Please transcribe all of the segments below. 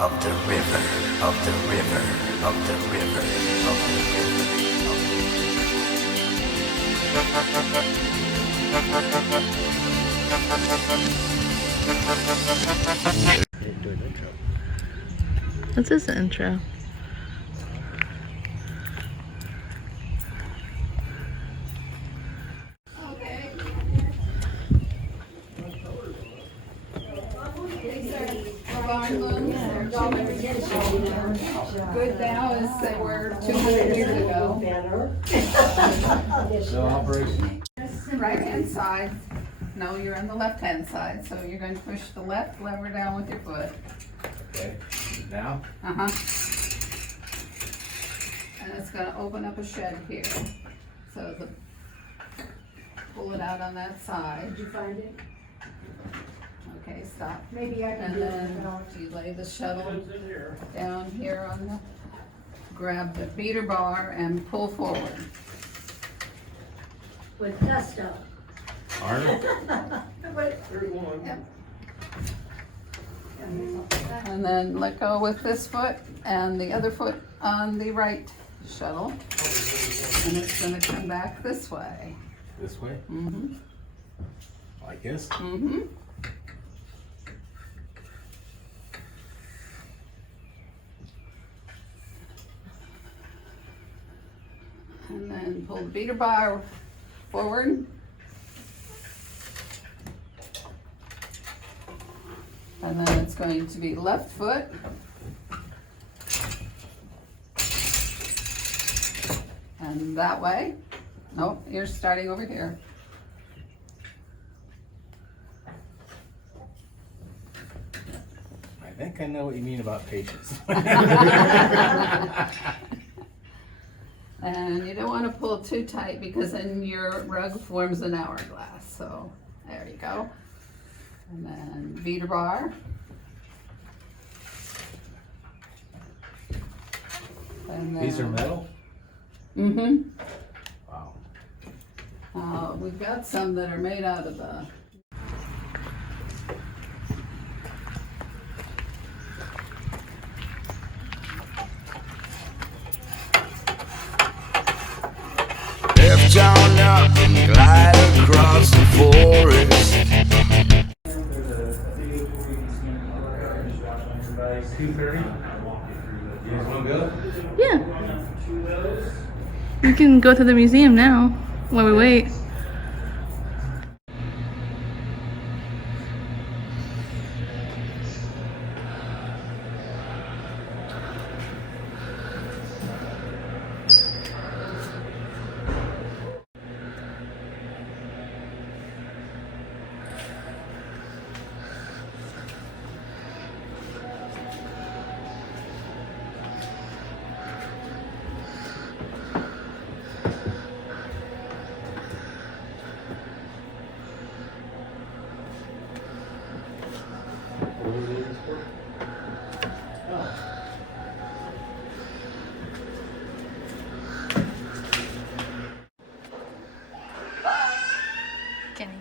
of the river, of the river, of the river, of the river, What's this intro? Good now as they were 200 years ago. No operation. Right hand side. No, you're on the left hand side, so you're going to push the left lever down with your foot. Okay. Now? Uh-huh. And it's going to open up a shed here. So pull it out on that side. Did you find it? Okay, stop. Maybe I can And do it then without. you lay the shuttle down here on the, grab the beater bar and pull forward. With gusto. Arnold? Yep. And then let go with this foot and the other foot on the right shuttle. And it's gonna come back this way. This way? Mm-hmm. Like this? Mm-hmm. And then pull the beater bar forward. And then it's going to be left foot. And that way. Nope, you're starting over here. I think I know what you mean about patience. And you don't want to pull too tight because then your rug forms an hourglass. So there you go. And then beater bar. And then, These are metal? Mm-hmm. Wow. We've got some that are made out of the lift on up and glide across the forest. 2:30? You guys wanna go? Yeah. We can go to the museum now while we wait. Kenny,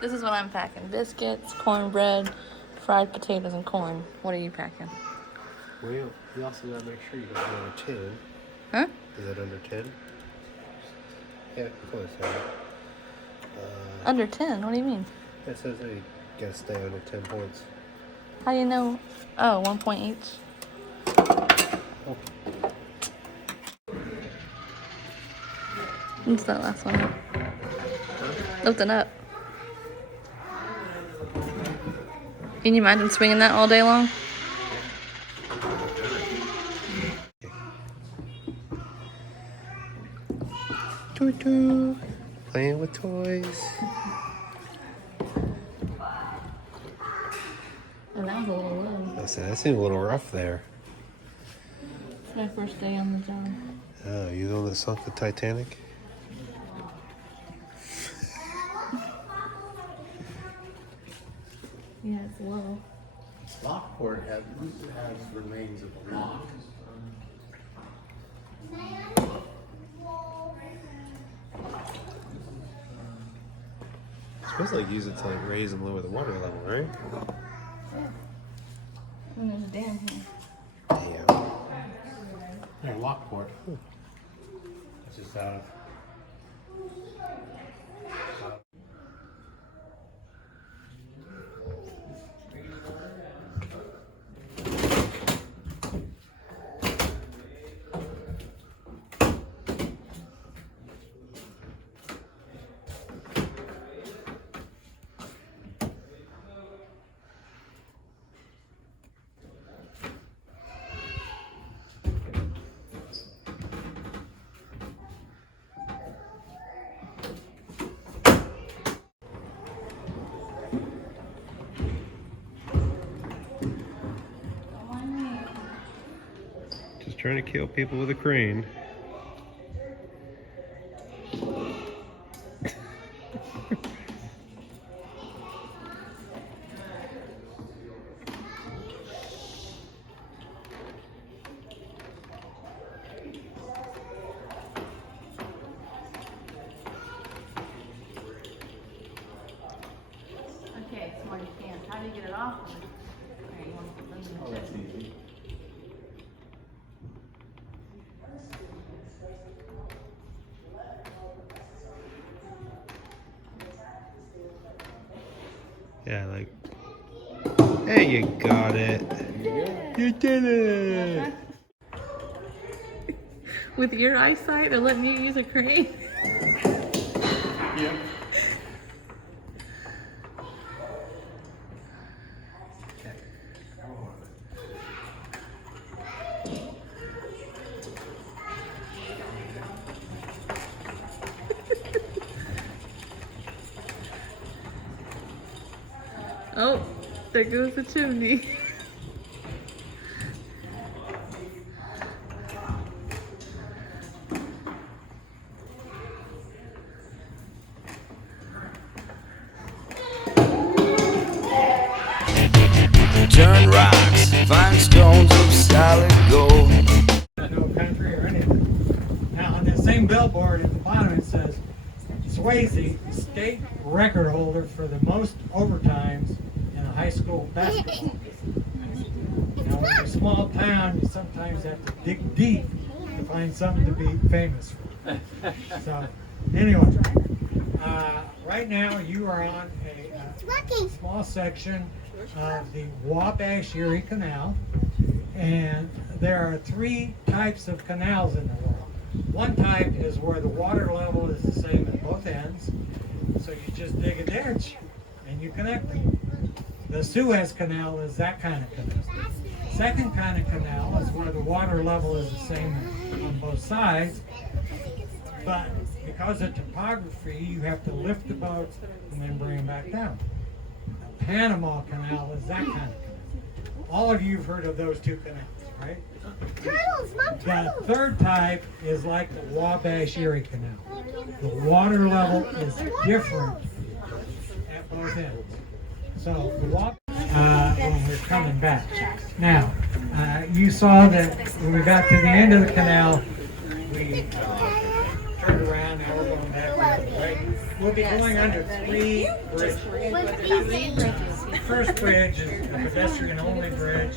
this is what I'm packing. Biscuits, cornbread, fried potatoes, and corn. What are you packing? Well, you also gotta make sure you got under 10. Huh? Is that under 10? Yeah, close. Under 10? What do you mean? It says that you gotta stay under 10 points. How do you know? Oh, 1 point each. Oh, What's that last one? Lift it up. Can you imagine swinging that all day long? Doo-doo. Playing with toys. Oh, that was a little low. I said, that seemed a little rough there. It's my first day on the job. Oh, you the one that sunk the Titanic? Yeah, it's low. Lockport has remains of a lock. Supposed to like use it to like raise and lower the water level, right? And there's a dam here. Damn. Yeah, Lockport. It's just out of. Just trying to kill people with a crane. Okay, so you can't. How do you get it off? Okay, you want to put them in the chest. Yeah, like. Hey, you got it. You did it. With your eyesight, they're letting you use a crane. Yep. Oh, there goes the chimney. Turn rocks, find stones of solid gold. No country or anything. Now on that same billboard at the bottom it says Swayze, state record holder for the most overtimes in a high school basketball game. Now when you're a small town, you sometimes have to dig deep to find something to be famous for. So anyway, right now you are on a small section of the Wabash Erie Canal, and there are 3 types of canals in the world. One type is where the water level is the same at both ends, so you just dig a ditch and you connect them. The Suez Canal is that kind of canal. Second kind of canal is where the water level is the same on both sides, but because of topography, you have to lift the boat and then bring them back down. The Panama Canal is that kind of canal. All of you have heard of those 2 canals, right? Turtles, Mom, The turtles. third type is like the Wabash Erie Canal. The water level is different at both ends. So the when we're coming back. Now, you saw that when we got to the end of the canal, we turned around and we're going back the other way. We'll be going under 3 bridges. The first bridge is a pedestrian-only bridge.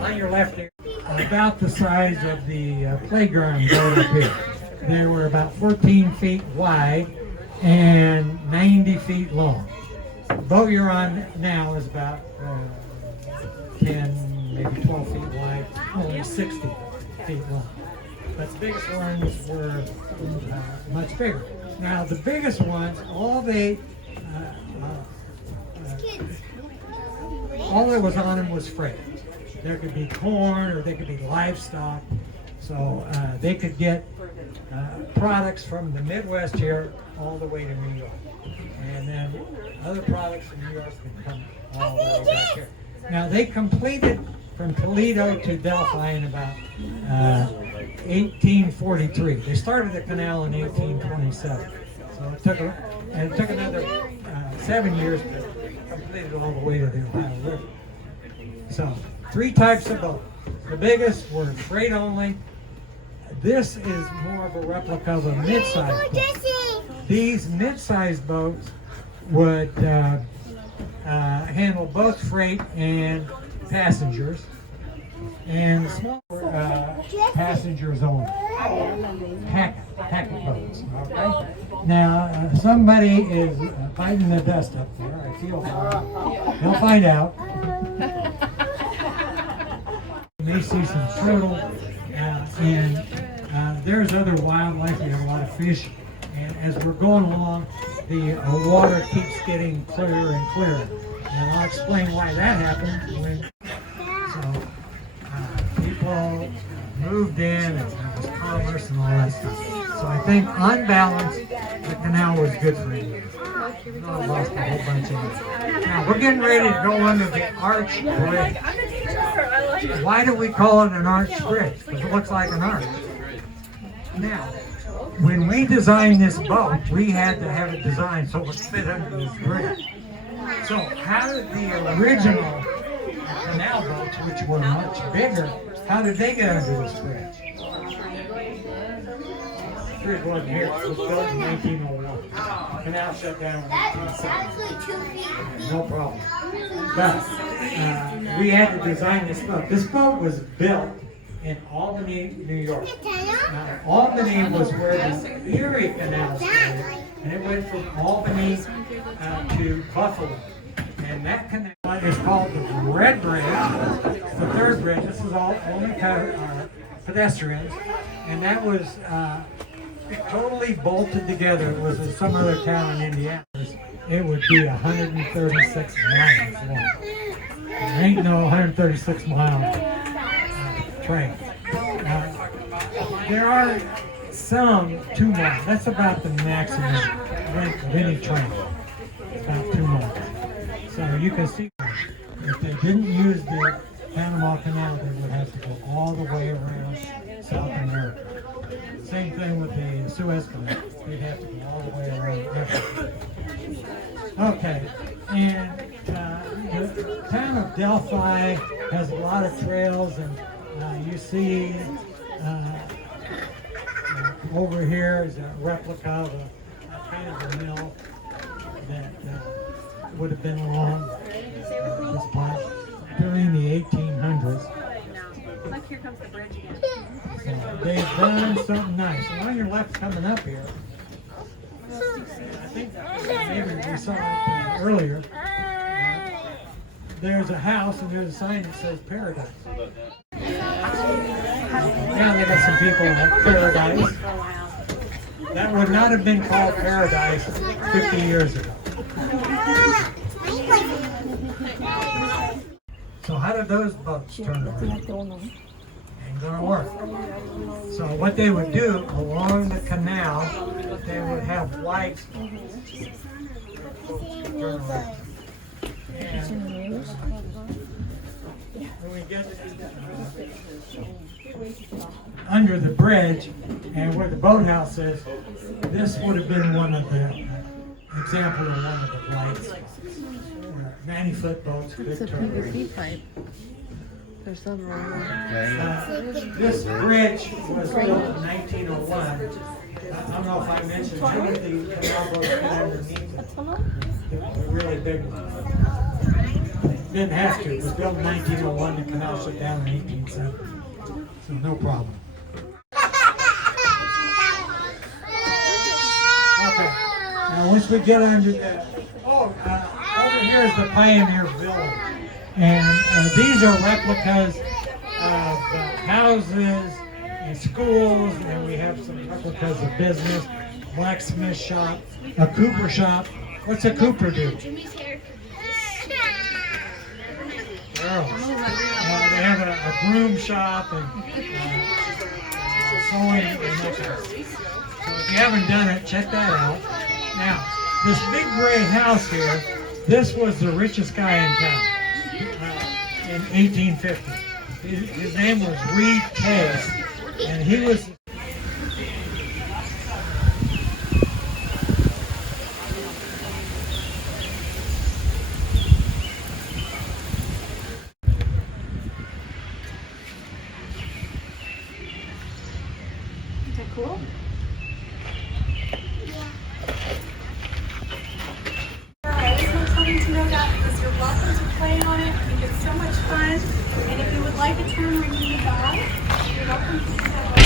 On your left here, about the size of the playground boat up here. They were about 14 feet wide and 90 feet long. The boat you're on now is about 10, maybe 12 feet wide, only 60 feet long. But the biggest ones were much bigger. Now the biggest ones, all that was on them was freight. There could be corn or there could be livestock. So they could get products from the Midwest here all the way to New York. And then other products from New York could come all the way back here. Now they completed from Toledo to Delphi in about 1843. They started the canal in 1827. So it took another 7 years to complete it all the way to the Ohio River. So 3 types of boats. The biggest were freight only. This is more of a replica of a mid-sized boat. These mid-sized boats would handle both freight and passengers, and the small passengers only. Packet boats. Okay. Now somebody is biting the dust up there. I feel bad. They'll find out. You may see some turtle, and there's other wildlife. We have a lot of fish, and as we're going along, the water keeps getting clearer and clearer. And I'll explain why that happened. People moved in, and there was commerce and all that stuff. So I think on balance, the canal was good for you. I lost a whole bunch of it. Now we're getting ready to go under the arch bridge. Why do we call it an arch bridge? Because it looks like an arch. Now, when we designed this boat, we had to have it designed so it would fit under this bridge. So how did the original canal boats, which were much bigger, how did they get under this bridge? The bridge wasn't here. It was built in 1901. The canal shut down in 1970. No problem. But we had to design this boat. This boat was built in Albany, New York. Now, Albany was where the Erie Canal started, and it went from Albany to Buffalo. And that canal is called the Red Bridge, the third bridge. This is all only pedestrians, and that was totally bolted together. It was in some other town in Indiana. It would be 136 miles long. There ain't no 136 mile train. There are some 2 miles. That's about the maximum length of any train. About 2 miles. So you can see if they didn't use the Panama Canal, they would have to go all the way around South America. Same thing with the Suez Canal. They'd have to go all the way around Africa. Okay, and the town of Delphi has a lot of trails, and you see over here is a replica of a kind of a mill that would have been along this part during the 1800s. Look, here comes the bridge again. So they've done something nice. And on your left coming up here, I think maybe we saw it earlier, there's a house and there's a sign that says Paradise. Yeah, they got some people at Paradise. That would not have been called Paradise 50 years ago. So how did those boats turn around? Ain't gonna work. So what they would do along the canal, they would have lights. Turn around. And when we get under the bridge and where the boathouse is, this would have been one of the example of one of the lights. 90-foot boats could turn around. pipe. There's some wrong. This bridge was built in 1901. I don't know if I mentioned how many canal boats fit underneath it. The really big one. Didn't have to. It was built in 1901. The canal shut down in 1870. So no problem. Okay. Now once we get under the over here is the Pioneer Village, and these are replicas of houses and schools, and we have some replicas of business, blacksmith shop, a cooper shop. What's a cooper do? Girls. They have a broom shop and sewing and that kind of stuff. So if you haven't done it, check that out. Now, this big gray house here, this was the richest guy in town in 1850. His name was Reed Case, and he was... Is that cool? like to turn when you buy. You're welcome to do that.